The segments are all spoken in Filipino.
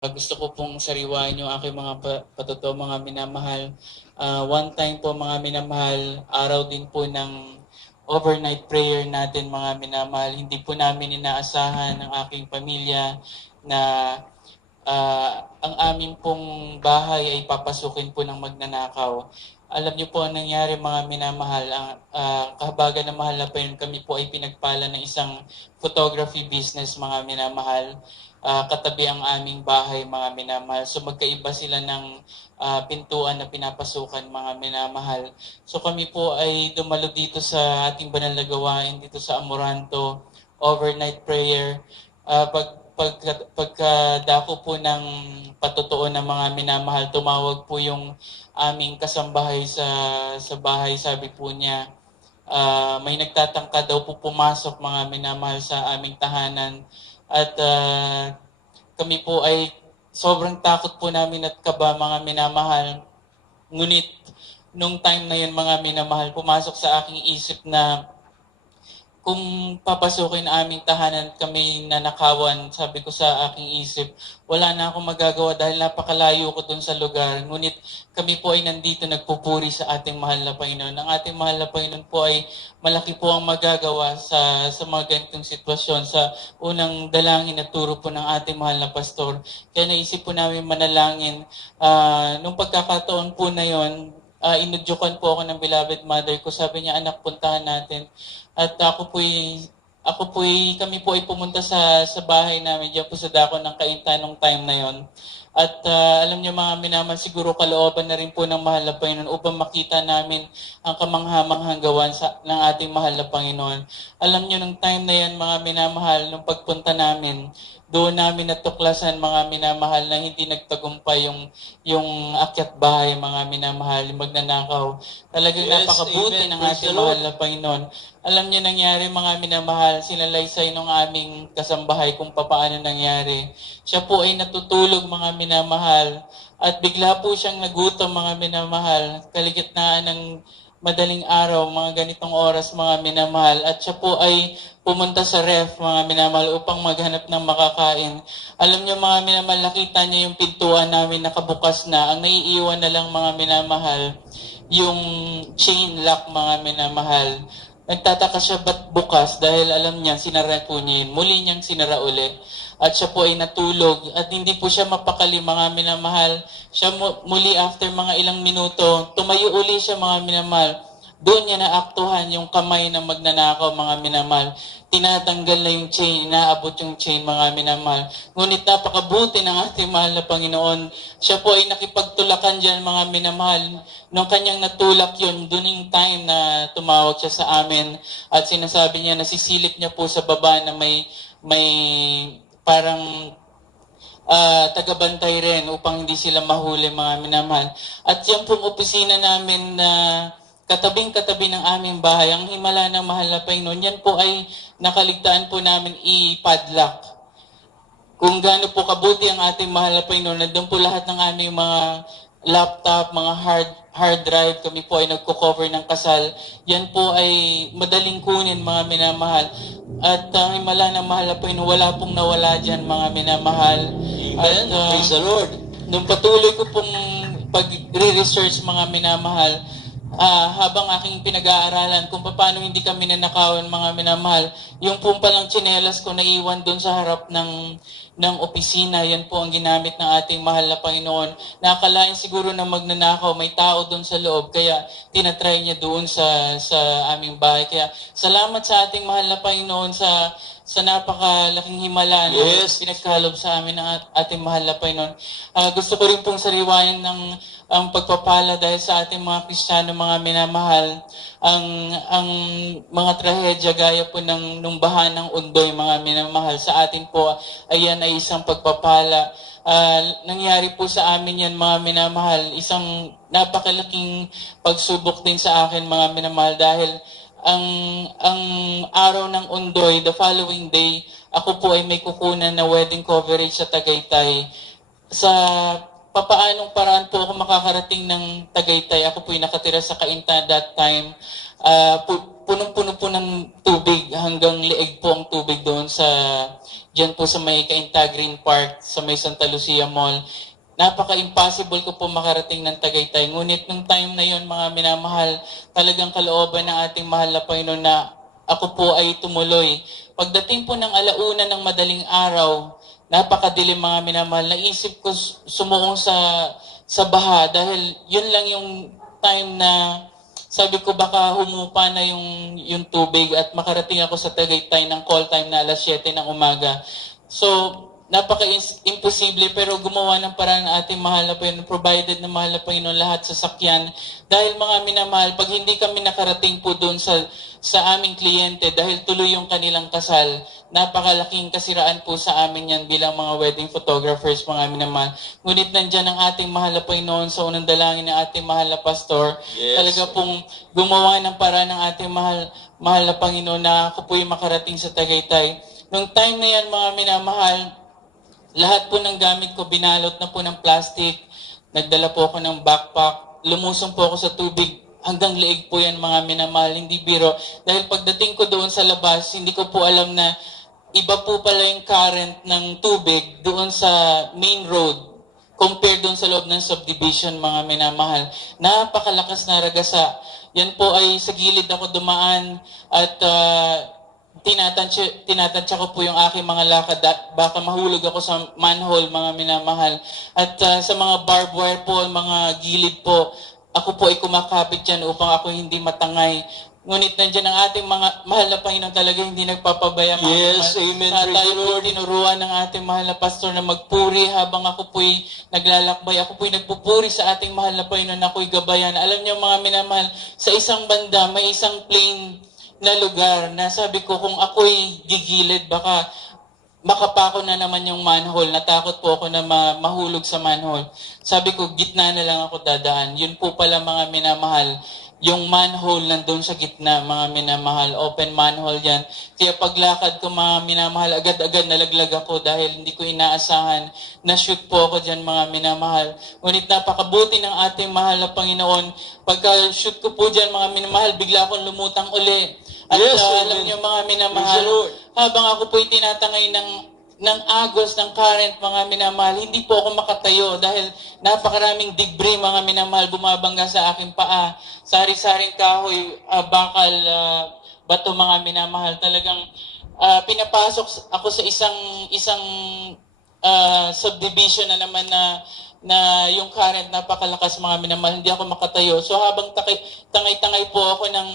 Gusto ko pong sariwain yung aking mga patotoo, mga minamahal. One time po, mga minamahal, araw din po ng overnight prayer natin, mga minamahal. Hindi po namin inaasahan ng aking pamilya na ang aming pong bahay ay papasukin po ng magnanakaw. Alam niyo po ang nangyari, mga minamahal, ang kahabagan na mahal na pa yun, kami po ay pinagpala ng isang photography business, mga minamahal. Katabi ang aming bahay, mga minamahal. So magkaiba sila ng pintuan na pinapasukan, mga minamahal. So kami po ay dumalo dito sa ating banal na gawain dito sa Amoranto, overnight prayer. Pagkadako po ng patotoo ng mga minamahal, tumawag po yung aming kasambahay sa bahay. Sabi po niya, may nagtatangka daw po pumasok, mga minamahal, sa aming tahanan. At kami po ay sobrang takot po namin at kaba, mga minamahal. Ngunit nung time na yun, mga minamahal, pumasok sa aking isip na kung papasukin aming tahanan kami nanakawan, sabi ko sa aking isip, wala na akong magagawa dahil napakalayo ko dun sa lugar. Ngunit kami po ay nandito nagpupuri sa ating mahal na Panginoon. Ang ating mahal na Panginoon po ay malaki po ang magagawa sa mga ganitong sitwasyon. Sa unang dalangin na turo po ng ating mahal na pastor. Kaya naisip po namin manalangin. Nung pagkakataon po na yon, inudyukan po ako ng beloved mother ko. Sabi niya, anak, puntahan natin. At kami po ay pumunta sa bahay namin diyan po sa dako ng Cainta nung time na yon. At alam niyo, mga minamahal, siguro kalooban na rin po ng mahal na Panginoon upang makita namin ang kamanghamanghang gawan ng ating mahal na Panginoon. Alam niyo, nung time na yan, mga minamahal, nung pagpunta namin, doon namin natuklasan, mga minamahal, na hindi nagtagumpay yung akyat bahay, mga minamahal, magnanakaw. Talagang napakabuti ng ating mahal na Panginoon. Alam niyo nangyari, mga minamahal, sinalaysay ng aming kasambahay kung paano nangyari. Siya po ay natutulog, mga minamahal, at bigla po siyang nagutom, mga minamahal, kaligitnaan ng madaling araw, mga ganitong oras, mga minamahal, at siya po ay pumunta sa ref, mga minamahal, upang maghanap ng makakain. Alam niyo, mga minamahal, nakita niya yung pintuan namin nakabukas na. Ang naiiwan na lang, mga minamahal, yung chain lock, mga minamahal. Nagtataka siya ba't bukas dahil alam niya, sinara po niya yun. Muli niyang sinara uli. At siya po ay natulog at hindi po siya mapakali, mga minamahal. Siya muli after mga ilang minuto, tumayo uli siya, mga minamahal. Doon niya naaktuhan yung kamay ng magnanakaw, mga minamahal. Tinatanggal na yung chain, inaabot yung chain, mga minamahal. Ngunit napakabuti ng ating mahal na Panginoon. Siya po ay nakipagtulakan dyan, mga minamahal. Nung kanyang natulak yun, doon yung time na tumawag siya sa amin. At sinasabi niya, nasisilip niya po sa baba na may parang tagabantay rin upang hindi sila mahuli, mga minamahal. At yan pong opisina namin na katabing-katabi ng aming bahay, ang himala ng mahal na Panginoon, yan po ay nakaligtaan po namin i-padlock. Kung gaano po kabuti ang ating mahal na Panginoon, nandun po lahat ng aming mga laptop, mga hard drive, kami po ay nagko-cover ng kasal. Yan po ay madaling kunin, mga minamahal. At himala ng mahal na Panginoon, wala pong nawala dyan, mga minamahal. Amen. Praise the Lord. Nung patuloy ko pong pag-research, mga minamahal, habang aking pinag-aaralan kung paano hindi kami nanakawan, mga minamahal, yung pong palang tsinelas ko naiwan doon sa harap ng opisina, yan po ang ginamit ng ating mahal na Panginoon. Nakakalain siguro na magnanakaw, may tao doon sa loob, kaya tinatry niya doon sa aming bahay. Kaya salamat sa ating mahal na Panginoon sa napakalaking himala na pinagkalob sa amin ng ating mahal na Panginoon. Gusto ko rin pong sariwayan ang pagpapala dahil sa ating mga Kristiyano, mga minamahal, ang mga trahedya gaya po nung baha ng Undoy, mga minamahal, sa atin po, ayan ay isang pagpapala. Nangyari po sa amin yan, mga minamahal, isang napakalaking pagsubok din sa akin, mga minamahal, dahil ang araw ng Undoy, the following day, ako po ay may kukunan na wedding coverage sa Tagaytay. Sa papaanong paraan po ako makakarating ng Tagaytay. Ako po'y nakatira sa Cainta that time. Punong-puno po ng tubig, hanggang leeg po ang tubig doon diyan po sa may Cainta Green Park, sa may Santa Lucia Mall. Napaka-impossible ko po makarating ng Tagaytay. Ngunit nung time na yon, mga minamahal, talagang kalooban ng ating mahal na Panginoon na ako po ay tumuloy. Pagdating po ng alauna ng madaling araw, napakadilim mga minamahal, naisip ko sumuong sa baha dahil yun lang yung time na sabi ko baka humupa na yung tubig at makarating ako sa Tagaytay ng call time na alas 7 ng umaga. So, napaka-imposible pero gumawa ng paraan ng ating mahal na Panginoon, provided na mahal na Panginoon lahat sa sakyan. Dahil mga minamahal, pag hindi kami nakarating po doon sa aming kliyente dahil tuloy yung kanilang kasal, napakalaking kasiraan po sa amin yan bilang mga wedding photographers, mga minamahal. Ngunit nandyan ang ating mahal na Panginoon sa unang dalangin ng ating mahal na pastor. Yes. Talaga pong gumawa ng paraan ng ating mahal na Panginoon na ako po'y makarating sa Tagaytay. Nung time na yan, mga minamahal, lahat po ng gamit ko binalot na po ng plastic. Nagdala po ako ng backpack. Lumusong po ako sa tubig. Hanggang leeg po yan mga minamahal. Hindi biro. Dahil pagdating ko doon sa labas, hindi ko po alam na iba po pala yung current ng tubig doon sa main road compared doon sa loob ng subdivision mga minamahal. Napakalakas na ragasa. Yan po ay sa gilid ako dumaan at tinatansya ko po yung aking mga lakad. Baka mahulog ako sa manhole, mga minamahal. At sa mga barbed wire po, mga gilid po, ako po ay kumakapit dyan upang ako hindi matangay. Ngunit nandiyan ang ating mga mahal na Panginoon talaga hindi nagpapabaya. Yes, amen. Tayo po tinuruan ng ating mahal na pastor na magpuri habang ako po'y naglalakbay. Ako po'y nagpupuri sa ating mahal na Panginoon na ako'y gabayan. Alam niyo mga minamahal, sa isang banda may isang plain na lugar na sabi ko kung ako'y gigilid baka makapako na naman yung manhole. Natakot po ako na mahulog sa manhole. Sabi ko gitna na lang ako dadaan. Yun po pala mga minamahal, yung manhole nandun sa gitna mga minamahal. Open manhole yan. Kaya paglakad ko mga minamahal, agad-agad nalaglag ako dahil hindi ko inaasahan na shoot po ako dyan mga minamahal. Ngunit napakabuti ng ating mahal na Panginoon. Pagka-shoot ko po dyan mga minamahal, bigla akong lumutang uli. At yes, alam niyo mga minamahal, habang ako po'y tinatangay ng agos ng current mga minamahal, hindi po ako makatayo dahil napakaraming debris mga minamahal bumabangga sa aking paa. Sari-saring kahoy, bakal, bato mga minamahal. Talagang pinapasok ako sa isang subdivision na naman na yung current napakalakas mga minamahal, hindi ako makatayo. So habang tangay-tangay po ako ng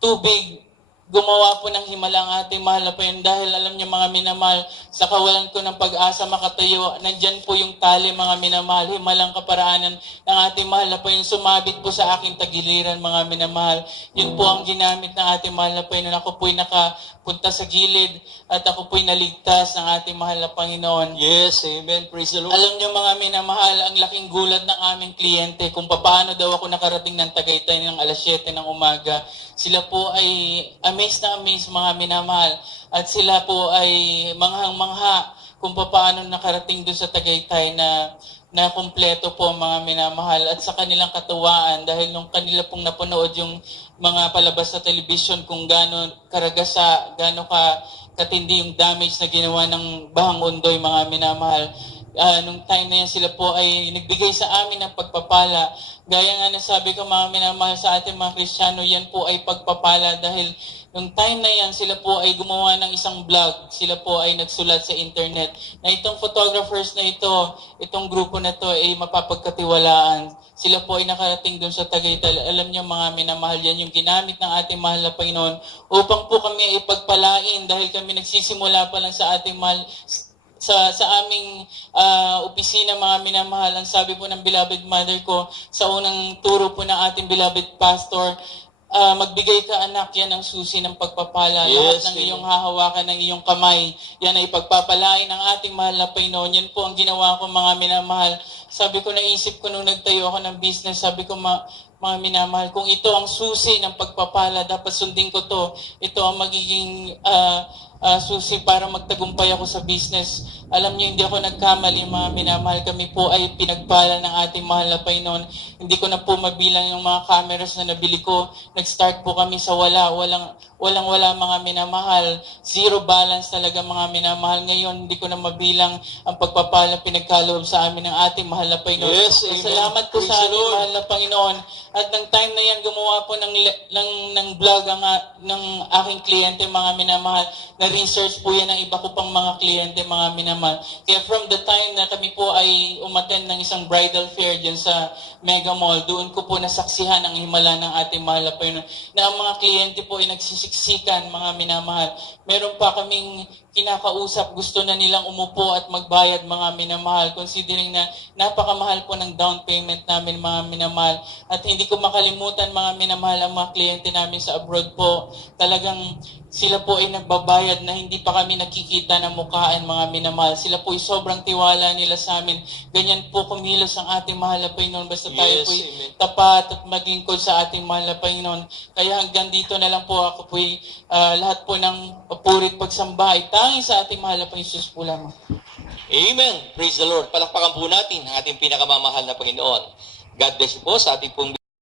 tubig, gumawa po ng himala ang ating mahal na Panginoon dahil alam niyo mga minamahal, sa kawalan ko ng pag-asa makatayo, nandyan po yung tali mga minamahal, himalang kaparaanan ng ating mahal na Panginoon, sumabit po sa aking tagiliran mga minamahal. Yun po ang ginamit ng ating mahal na Panginoon. Ako po'y nakapunta sa gilid at ako po'y naligtas ng ating mahal na Panginoon. Yes, amen. Praise the Lord. Alam niyo mga minamahal, ang laking gulat ng aming kliyente kung paano daw ako nakarating ng Tagaytay ng alas 7 ng umaga. Sila po ay amazed na amazed mga minamahal at sila po ay manghang-mangha kung paano nakarating doon sa Tagaytay na kumpleto po mga minamahal at sa kanilang katuwaan dahil nung kanila pong napanood yung mga palabas sa television kung gaano karagasa, gaano katindi yung damage na ginawa ng Bahang Undoy mga minamahal. Nung time na yan sila po ay nagbigay sa amin ng pagpapala. Gaya nga na sabi ko mga minamahal sa ating mga Kristiyano, yan po ay pagpapala dahil nung time na yan sila po ay gumawa ng isang vlog. Sila po ay nagsulat sa internet na itong photographers na ito, itong grupo na to ay mapapagkatiwalaan. Sila po ay nakarating doon sa Tagaytay. Alam niyo mga minamahal, yan yung ginamit ng ating mahal na Panginoon upang po kami ipagpalain dahil kami nagsisimula pa lang sa ating mahal sa aming opisina mga minamahal. Ang sabi po ng beloved mother ko sa unang turo po ng ating beloved pastor, magbigay ka anak, yan ang susi ng pagpapala. Yes, lahat ng iyong hahawakan ng iyong kamay, yan ay pagpapalain ng ating mahal na Panginoon. Yan po ang ginawa ko mga minamahal. Sabi ko, naisip ko nung nagtayo ako ng business, sabi ko mga minamahal, kung ito ang susi ng pagpapala, dapat sundin ko to. Ito ang magiging susi para magtagumpay ako sa business. Alam niyo, hindi ako nagkamali, mga minamahal. Kami po ay pinagpala ng ating mahal na Panginoon. Hindi ko na po mabilang yung mga cameras na nabili ko. Nag-start po kami sa walang mga minamahal. Zero balance talaga, mga minamahal. Ngayon, hindi ko na mabilang ang pagpapala pinagkaloob sa amin ng ating mahal na Panginoon. Yes, amen. Salamat po Praise sa the ating Lord. mahal na Panginoon. At ng time na yan, gumawa po ng vlog ng aking kliyente, mga minamahal. Na-research po yan ng iba ko pang mga kliyente, mga minamahal. Kaya from the time na kami po ay umattend ng isang bridal fair dyan sa Mega Mall, doon ko po nasaksihan ang himala ng ating mahal na Panginoon na ang mga kliyente po ay nagsisiksikan, mga minamahal. Meron pa kaming kinakausap, gusto na nilang umupo at magbayad, mga minamahal, considering na napakamahal po ng down payment namin, mga minamahal. At hindi ko makalimutan, mga minamahal, ang mga kliyente namin sa abroad po. Talagang sila po ay nagbabayad na hindi pa kami nakikita ng mukhaan, mga minamahal. Sila po ay sobrang tiwala nila sa amin. Ganyan po kumilos ang ating mahal na Panginoon. Basta tayo Yes, po ay amen. tapat at maglingkod sa ating mahal na Panginoon. Kaya hanggang dito na lang po ako po ay lahat po ng purit pagsamba ay tanging sa ating mahal na Panginoon Jesus po lamang. Amen. Praise the Lord. Palakpakan po natin ang ating pinakamamahal na Panginoon. God bless you po sa ating pong